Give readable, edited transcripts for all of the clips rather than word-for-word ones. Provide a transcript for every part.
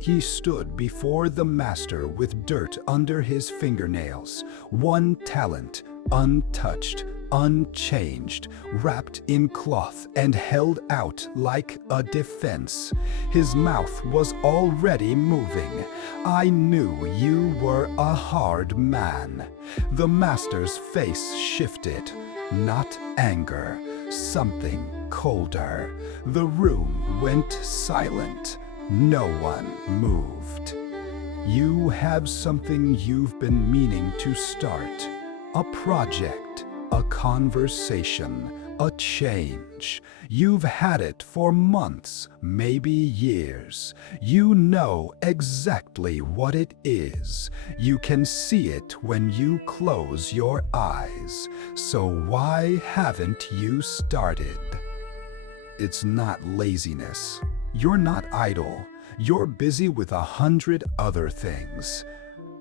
He stood before the master with dirt under his fingernails, one talent, untouched, unchanged, wrapped in cloth and held out like a defense. His mouth was already moving. I knew you were a hard man. The master's face shifted, not anger, something colder. The room went silent. No one moved. You have something you've been meaning to start. A project, a conversation, a change. You've had it for months, maybe years. You know exactly what it is. You can see it when you close your eyes. So why haven't you started? It's not laziness. You're not idle. You're busy with 100 other things.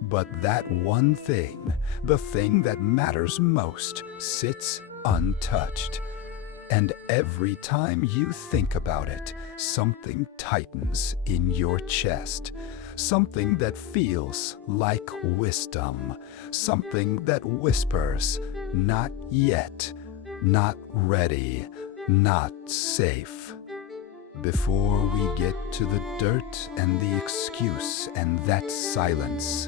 But that one thing, the thing that matters most, sits untouched. And every time you think about it, something tightens in your chest. Something that feels like wisdom. Something that whispers, not yet, not ready, not safe. Before we get to the dirt and the excuse and that silence,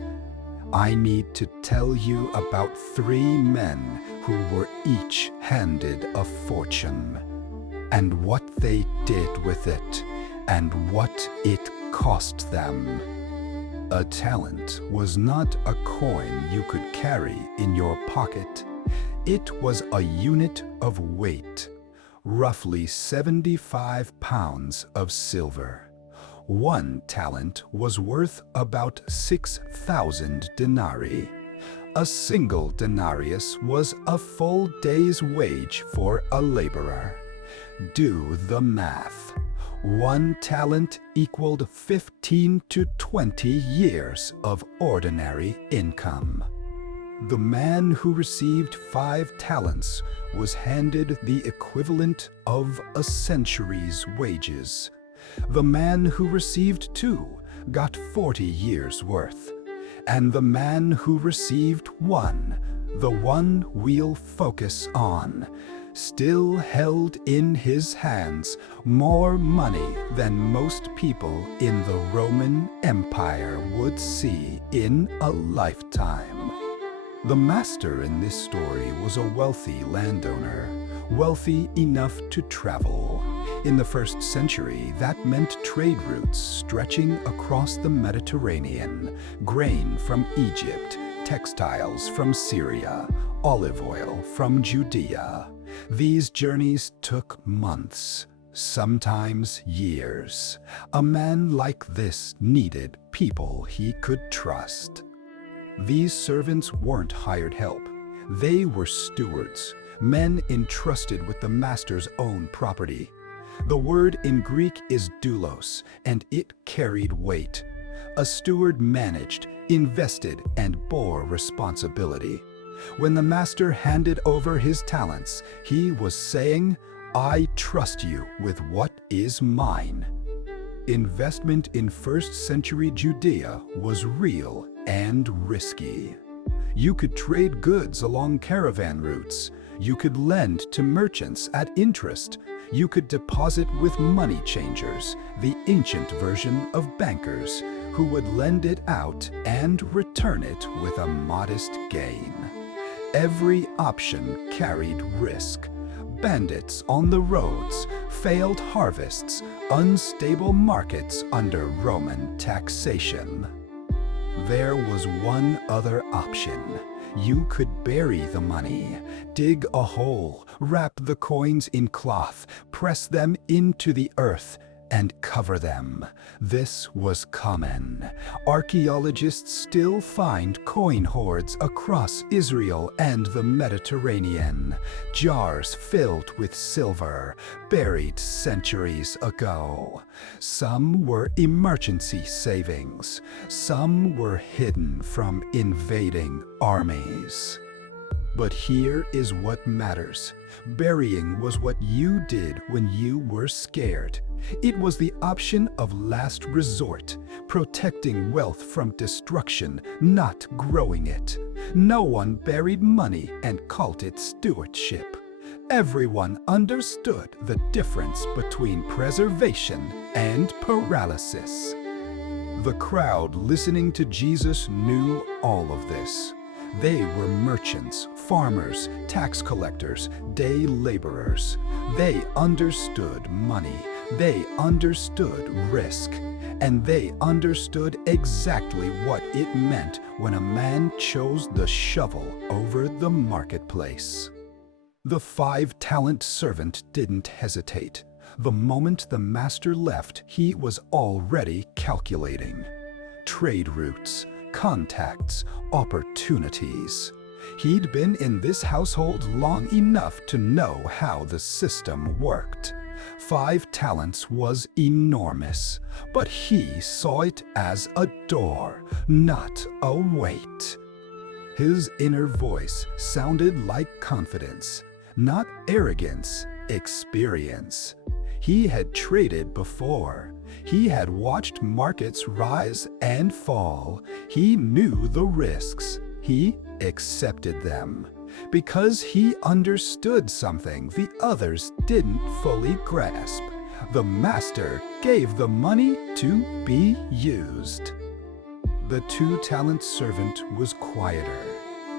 I need to tell you about 3 men who were each handed a fortune, and what they did with it, and what it cost them. A talent was not a coin you could carry in your pocket. It was a unit of weight, roughly 75 pounds of silver. 1 talent was worth about 6,000 denarii. A single denarius was a full day's wage for a laborer. Do the math. 1 talent equaled 15 to 20 years of ordinary income. The man who received 5 talents was handed the equivalent of a century's wages. The man who received 2 got 40 years' worth. And the man who received 1, the one we'll focus on, still held in his hands more money than most people in the Roman Empire would see in a lifetime. The master in this story was a wealthy landowner, wealthy enough to travel. In the 1st century, that meant trade routes stretching across the Mediterranean, grain from Egypt, textiles from Syria, olive oil from Judea. These journeys took months, sometimes years. A man like this needed people he could trust. These servants weren't hired help. They were stewards, men entrusted with the master's own property. The word in Greek is doulos, and it carried weight. A steward managed, invested, and bore responsibility. When the master handed over his talents, he was saying, "I trust you with what is mine." Investment in 1st century Judea was real and risky. You could trade goods along caravan routes. You could lend to merchants at interest. You could deposit with money changers, the ancient version of bankers, who would lend it out and return it with a modest gain. Every option carried risk. Bandits on the roads, failed harvests, unstable markets under Roman taxation. There was one other option. You could bury the money, dig a hole, wrap the coins in cloth, press them into the earth, and cover them. This was common. Archaeologists still find coin hoards across Israel and the Mediterranean, jars filled with silver, buried centuries ago. Some were emergency savings. Some were hidden from invading armies. But here is what matters. Burying was what you did when you were scared. It was the option of last resort, protecting wealth from destruction, not growing it. No one buried money and called it stewardship. Everyone understood the difference between preservation and paralysis. The crowd listening to Jesus knew all of this. They were merchants, farmers, tax collectors, day laborers. They understood money. They understood risk. And they understood exactly what it meant when a man chose the shovel over the marketplace. The 5-talent servant didn't hesitate. The moment the master left, he was already calculating. Trade routes, contacts, opportunities. He'd been in this household long enough to know how the system worked. 5 talents was enormous, but he saw it as a door, not a weight. His inner voice sounded like confidence, not arrogance, experience. He had traded before. He had watched markets rise and fall. He knew the risks. He accepted them. Because he understood something the others didn't fully grasp. The master gave the money to be used. The 2-talent servant was quieter,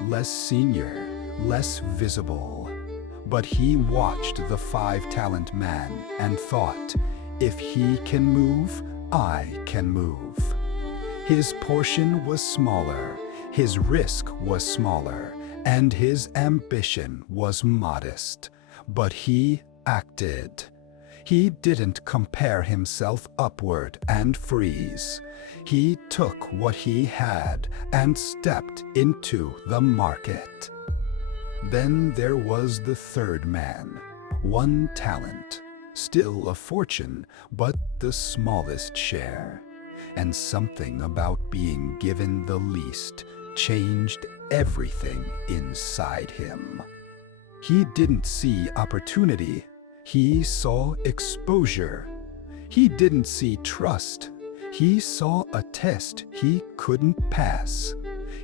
less senior, less visible. But he watched the 5-talent man and thought, if he can move, I can move. His portion was smaller, his risk was smaller, and his ambition was modest. But he acted. He didn't compare himself upward and freeze. He took what he had and stepped into the market. Then there was the 3rd man, 1 talent, still a fortune, but the smallest share. And something about being given the least changed everything inside him. He didn't see opportunity, he saw exposure. He didn't see trust, he saw a test he couldn't pass.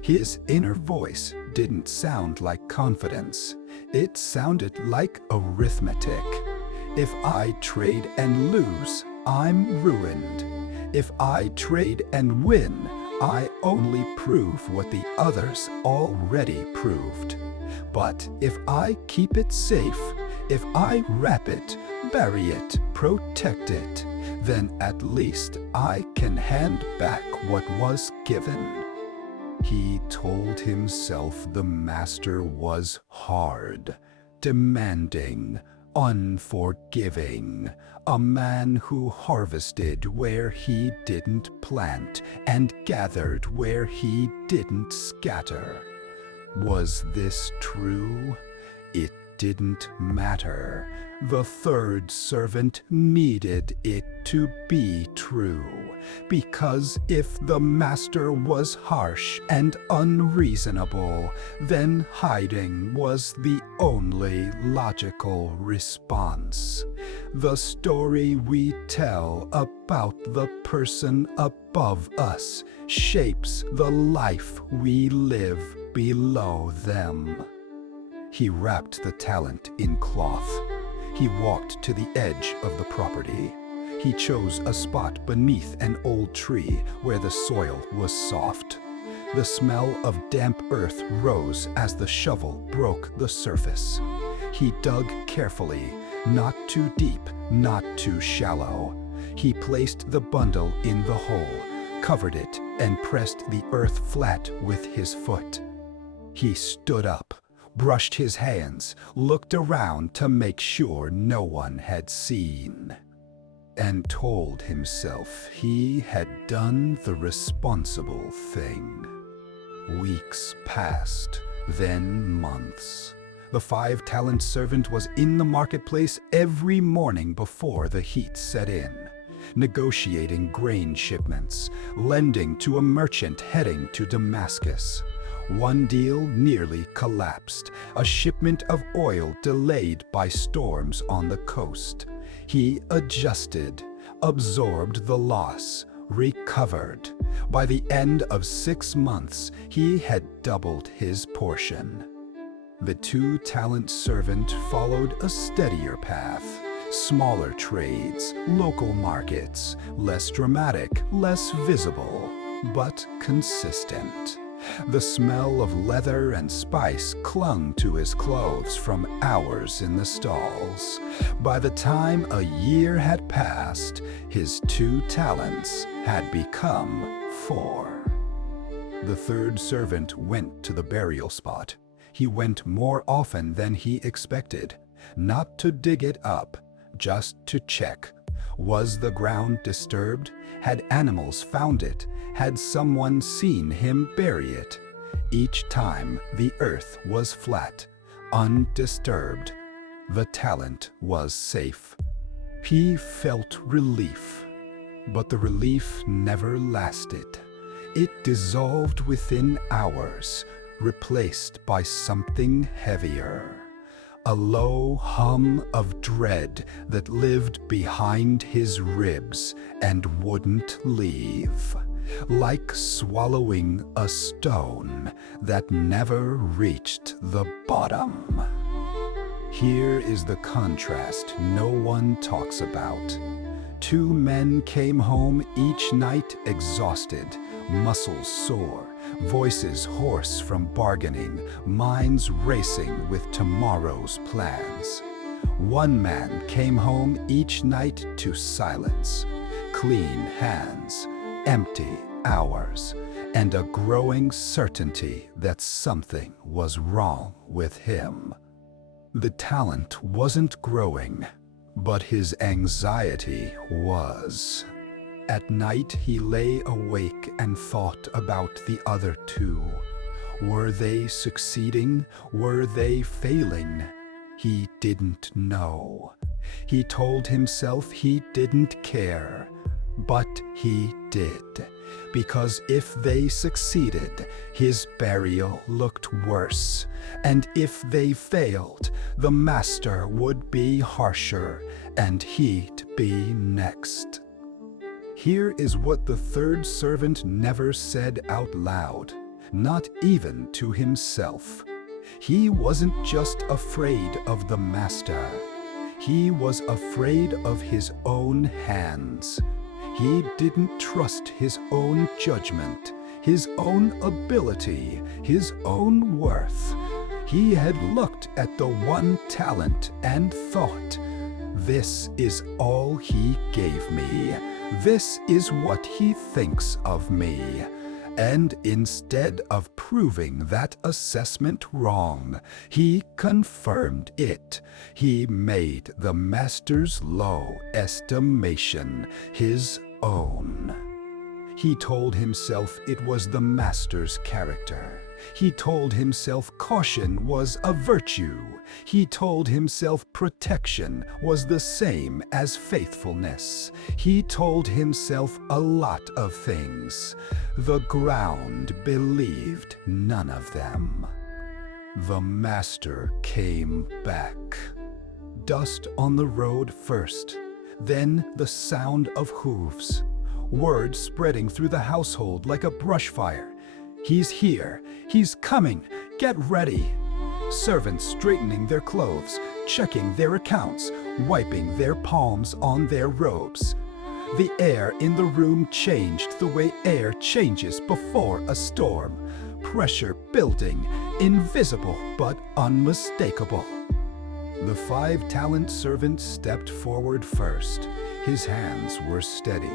His inner voice didn't sound like confidence, it sounded like arithmetic. If I trade and lose, I'm ruined. If I trade and win, I only prove what the others already proved. But if I keep it safe, if I wrap it, bury it, protect it, then at least I can hand back what was given. He told himself the master was hard, demanding, unforgiving, a man who harvested where he didn't plant and gathered where he didn't scatter. Was this true? It didn't matter. The 3rd servant needed it to be true, because if the master was harsh and unreasonable, then hiding was the only logical response. The story we tell about the person above us shapes the life we live below them. He wrapped the talent in cloth. He walked to the edge of the property. He chose a spot beneath an old tree where the soil was soft. The smell of damp earth rose as the shovel broke the surface. He dug carefully, not too deep, not too shallow. He placed the bundle in the hole, covered it, and pressed the earth flat with his foot. He stood up, brushed his hands, looked around to make sure no one had seen, and told himself he had done the responsible thing. Weeks passed, then months. The 5-talent servant was in the marketplace every morning before the heat set in, negotiating grain shipments, lending to a merchant heading to Damascus. One deal nearly collapsed, a shipment of oil delayed by storms on the coast. He adjusted, absorbed the loss, recovered. By the end of 6 months, he had doubled his portion. The 2-talent servant followed a steadier path. Smaller trades, local markets, less dramatic, less visible, but consistent. The smell of leather and spice clung to his clothes from hours in the stalls. By the time a year had passed, his 2 talents had become 4. The 3rd servant went to the burial spot. He went more often than he expected, not to dig it up, just to check. Was the ground disturbed? Had animals found it? Had someone seen him bury it? Each time the earth was flat, undisturbed. The talent was safe. He felt relief, but the relief never lasted. It dissolved within hours, replaced by something heavier. A low hum of dread that lived behind his ribs and wouldn't leave, like swallowing a stone that never reached the bottom. Here is the contrast no one talks about. 2 men came home each night exhausted, muscles sore, voices hoarse from bargaining, minds racing with tomorrow's plans. 1 man came home each night to silence, clean hands, empty hours, and a growing certainty that something was wrong with him. The talent wasn't growing, but his anxiety was. At night he lay awake and thought about the other 2. Were they succeeding? Were they failing? He didn't know. He told himself he didn't care, but he did. Because if they succeeded, his burial looked worse. And if they failed, the master would be harsher, and he'd be next. Here is what the 3rd servant never said out loud, not even to himself. He wasn't just afraid of the master. He was afraid of his own hands. He didn't trust his own judgment, his own ability, his own worth. He had looked at the 1 talent and thought, "This is all he gave me. This is what he thinks of me." And instead of proving that assessment wrong, he confirmed it. He made the master's low estimation his own. He told himself it was the master's character. He told himself caution was a virtue. He told himself protection was the same as faithfulness. He told himself a lot of things. The ground believed none of them. The master came back. Dust on the road first, then the sound of hooves. Word spreading through the household like a brush fire. "He's here. He's coming. Get ready." Servants straightening their clothes, checking their accounts, wiping their palms on their robes. The air in the room changed the way air changes before a storm. Pressure building, invisible but unmistakable. The 5-talent servant stepped forward first. His hands were steady.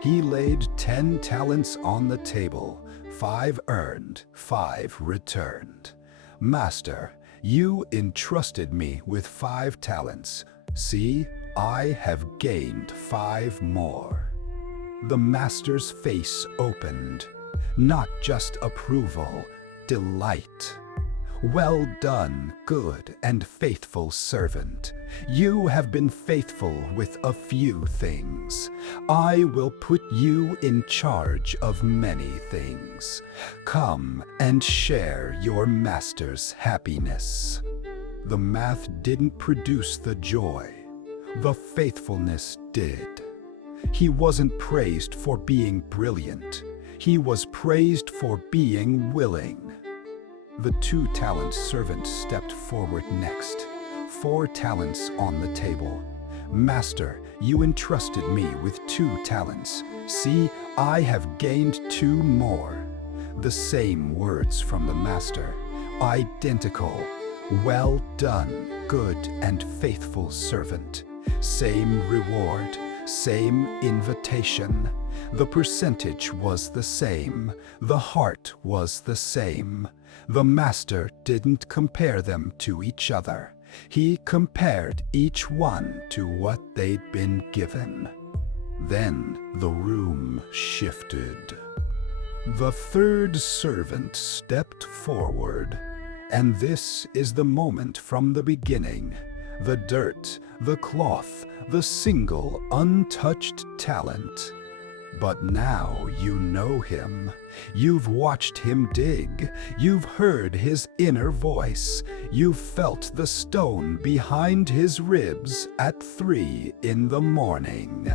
He laid 10 talents on the table. 5 earned, 5 returned. "Master, you entrusted me with 5 talents. See, I have gained 5 more." The master's face opened. Not just approval, delight. "Well done, good and faithful servant. You have been faithful with a few things. I will put you in charge of many things. Come and share your master's happiness." The math didn't produce the joy. The faithfulness did. He wasn't praised for being brilliant. He was praised for being willing. The 2-talent servant stepped forward next. 4 talents on the table. "Master, you entrusted me with 2 talents. See, I have gained 2 more." The same words from the master. Identical. "Well done, good and faithful servant." Same reward, same invitation. The percentage was the same. The heart was the same. The master didn't compare them to each other. He compared each one to what they'd been given. Then the room shifted. The 3rd servant stepped forward. And this is the moment from the beginning. The dirt, the cloth, the single untouched talent. But now you know him. You've watched him dig. You've heard his inner voice. You've felt the stone behind his ribs at 3 in the morning.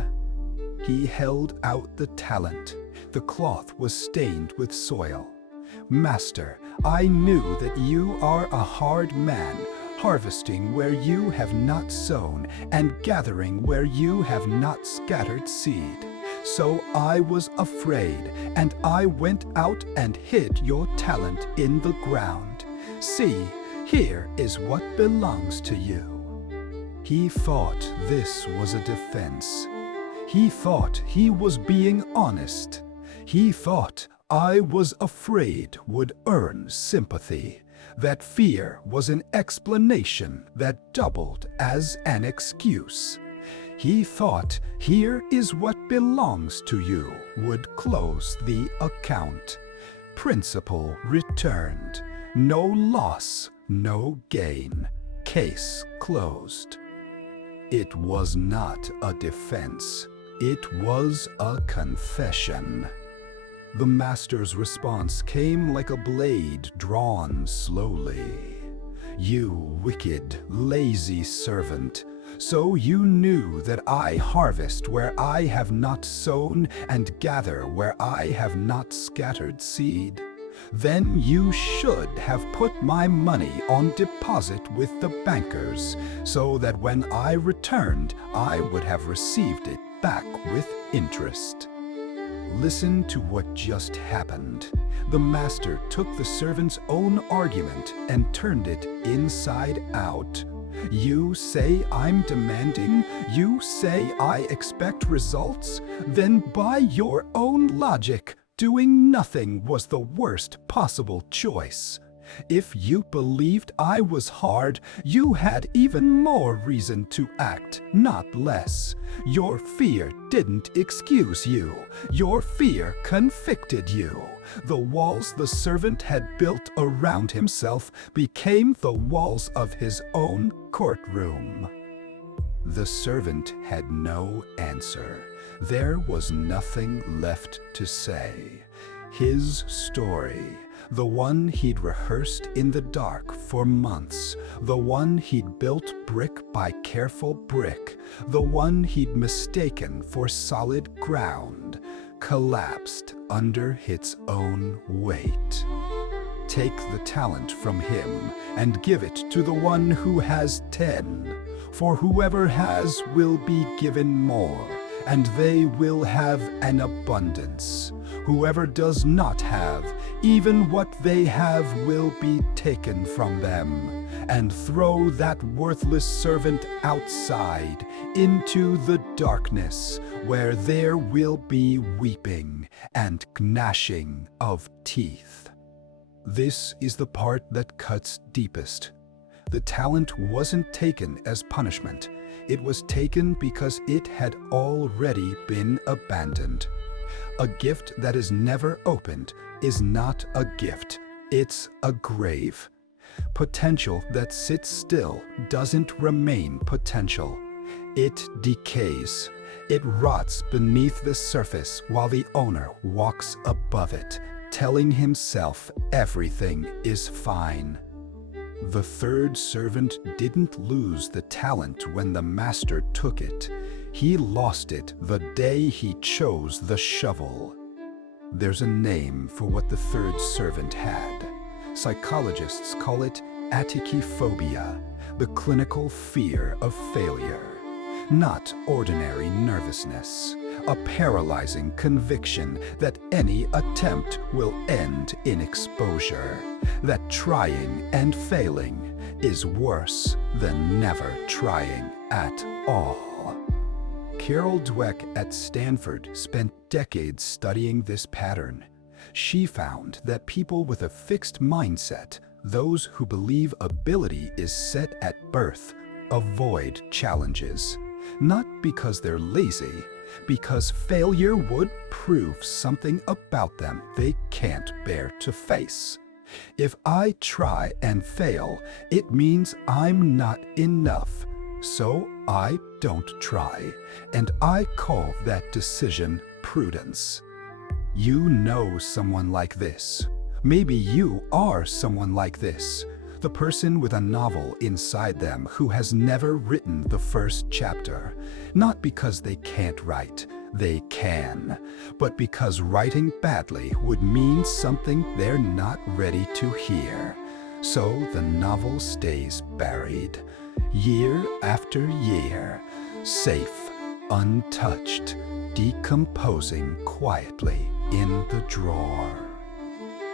He held out the talent. The cloth was stained with soil. "Master, I knew that you are a hard man, harvesting where you have not sown and gathering where you have not scattered seed. So I was afraid, and I went out and hid your talent in the ground. See, here is what belongs to you." He thought this was a defense. He thought he was being honest. He thought "I was afraid" would earn sympathy. That fear was an explanation that doubled as an excuse. He thought "here is what belongs to you" would close the account. Principal returned. No loss, no gain. Case closed. It was not a defense. It was a confession. The master's response came like a blade drawn slowly. "You wicked, lazy servant. So you knew that I harvest where I have not sown and gather where I have not scattered seed. Then you should have put my money on deposit with the bankers, so that when I returned, I would have received it back with interest." Listen to what just happened. The master took the servant's own argument and turned it inside out. "You say I'm demanding? You say I expect results? Then by your own logic, doing nothing was the worst possible choice. If you believed I was hard, you had even more reason to act, not less. Your fear didn't excuse you. Your fear convicted you. The walls the servant had built around himself became the walls of his own courtroom." The servant had no answer. There was nothing left to say. His story, the one he'd rehearsed in the dark for months, the one he'd built brick by careful brick, the one he'd mistaken for solid ground, collapsed under its own weight. Take the talent from him and give it to the one who has 10. For whoever has will be given more, and they will have an abundance. Whoever does not have, even what they have will be taken from them. And throw that worthless servant outside, into the darkness, where there will be weeping and gnashing of teeth. This is the part that cuts deepest. The talent wasn't taken as punishment. It was taken because it had already been abandoned. A gift that is never opened is not a gift, it's a grave. Potential that sits still doesn't remain potential. It decays. It rots beneath the surface while the owner walks above it, telling himself everything is fine. The third servant didn't lose the talent when the master took it. He lost it the day he chose the shovel. There's a name for what the third servant had. Psychologists call it atychiphobia, the clinical fear of failure. Not ordinary nervousness, a paralyzing conviction that any attempt will end in exposure, that trying and failing is worse than never trying at all. Carol Dweck at Stanford spent decades studying this pattern. She found that people with a fixed mindset, those who believe ability is set at birth, avoid challenges. Not because they're lazy, because failure would prove something about them they can't bear to face. If I try and fail, it means I'm not enough. So I don't try, and I call that decision prudence. You know someone like this. Maybe you are someone like this. The person with a novel inside them who has never written the first chapter. Not because they can't write, they can, but because writing badly would mean something they're not ready to hear. So the novel stays buried, year after year, safe, untouched, decomposing quietly in the drawer.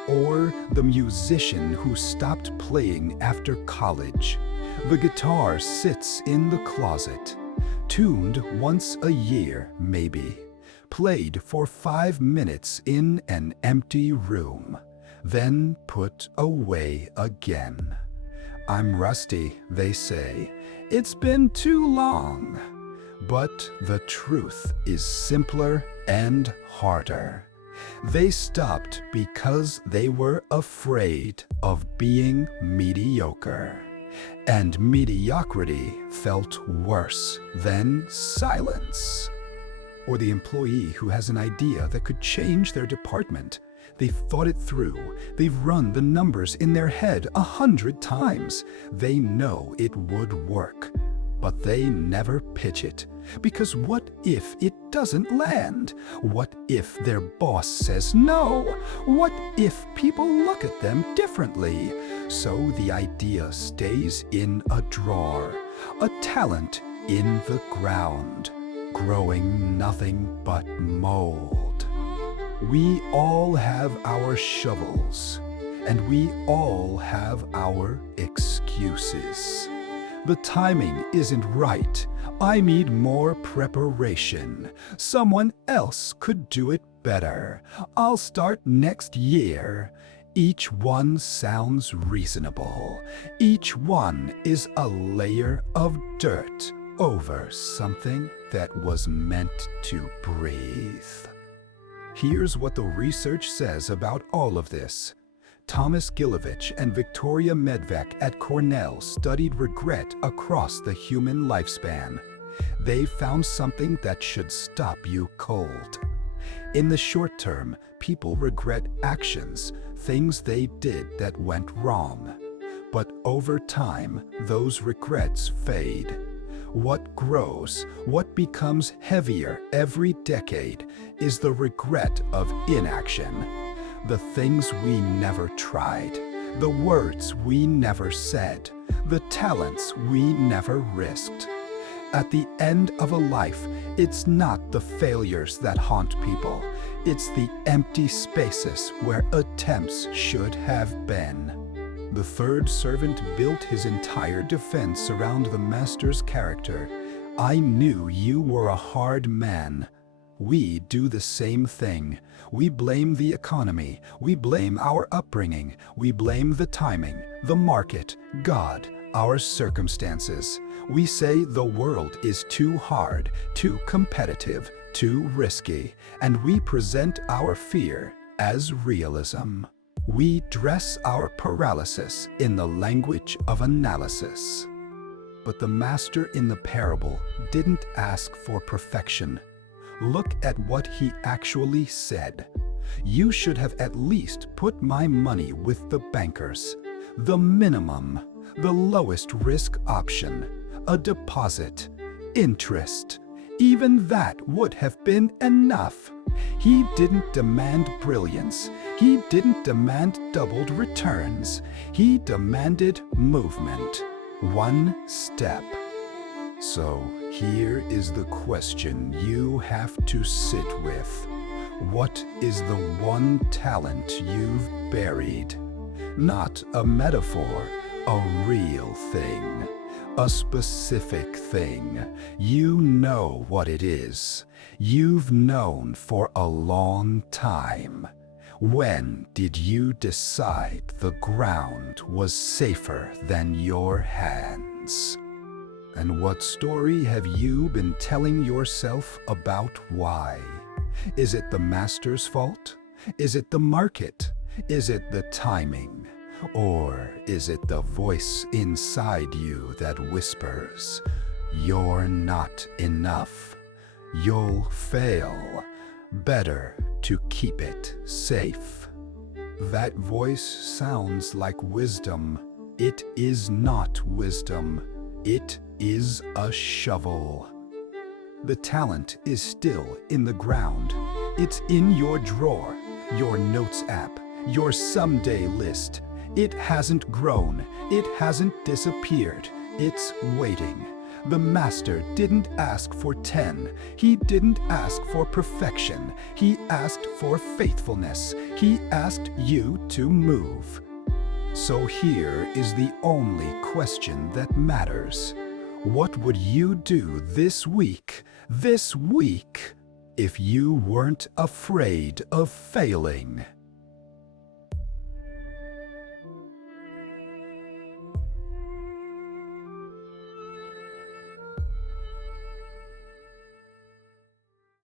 Or the musician who stopped playing after college. The guitar sits in the closet, tuned once a year maybe, played for 5 minutes in an empty room, then put away again. I'm rusty, they say. It's been too long. But the truth is simpler and harder. They stopped because they were afraid of being mediocre. And mediocrity felt worse than silence. Or the employee who has an idea that could change their department. They've thought it through. They've run the numbers in their head 100 times. They know it would work. But they never pitch it. Because what if it doesn't land? What if their boss says no? What if people look at them differently? So the idea stays in a drawer, a talent in the ground, growing nothing but mold. We all have our shovels, and we all have our excuses. The timing isn't right. I need more preparation. Someone else could do it better. I'll start next year. Each one sounds reasonable. Each one is a layer of dirt over something that was meant to breathe. Here's what the research says about all of this. Thomas Gilovich and Victoria Medvec at Cornell studied regret across the human lifespan. They found something that should stop you cold. In the short term, people regret actions, things they did that went wrong. But over time, those regrets fade. What grows, what becomes heavier every decade, is the regret of inaction. The things we never tried, the words we never said, the talents we never risked. At the end of a life, it's not the failures that haunt people. It's the empty spaces where attempts should have been. The third servant built his entire defense around the master's character. I knew you were a hard man. We do the same thing. We blame the economy. We blame our upbringing. We blame the timing, the market, God, our circumstances. We say the world is too hard, too competitive, too risky, and we present our fear as realism. We dress our paralysis in the language of analysis. But the master in the parable didn't ask for perfection. Look at what he actually said. You should have at least put my money with the bankers. The minimum, the lowest risk option, a deposit, interest. Even that would have been enough. He didn't demand brilliance. He didn't demand doubled returns. He demanded movement. One step. So here is the question you have to sit with. What is the one talent you've buried? Not a metaphor, a real thing. A specific thing. You know what it is. You've known for a long time. When did you decide the ground was safer than your hands? And what story have you been telling yourself about why? Is it the master's fault? Is it the market? Is it the timing? Or is it the voice inside you that whispers, "You're not enough. You'll fail. Better to keep it safe"? That voice sounds like wisdom. It is not wisdom. It is a shovel. The talent is still in the ground. It's in your drawer, your notes app, your someday list. It hasn't grown. It hasn't disappeared. It's waiting. The master didn't ask for 10. He didn't ask for perfection. He asked for faithfulness. He asked you to move. So here is the only question that matters. What would you do this week, if you weren't afraid of failing?